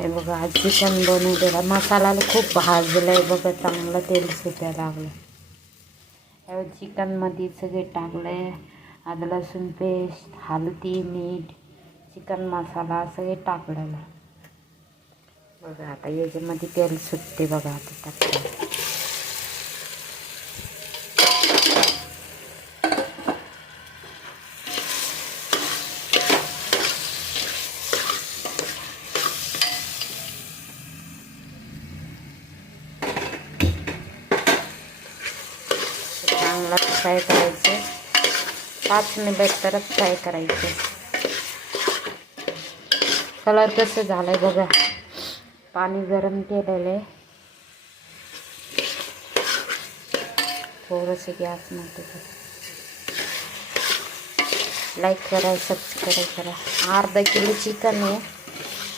हे बघा आज चिकन बनवलेला मसाला खूप भाजलं आहे बघा, चांगलं तेल सुटायला लागलं. हे चिकनमध्ये सगळे टाकलं आहे, आलं लसूण पेस्ट, हळदी, मीठ, चिकन मसाला सगळे टाकलेलं बघा. आता याच्यामध्ये तेल सुटते बघा. आता टाकलं चांगला फ्राय करायचे, 5 मिनिट तरच फ्राय करायचे. कलर कसं झालंय बघा. पाणी गरम केलेलं आहे, थोडंसं गॅसमध्ये. लाईक करा, सबस्क्राईब करा. अर्धा किलो चिकन आहे.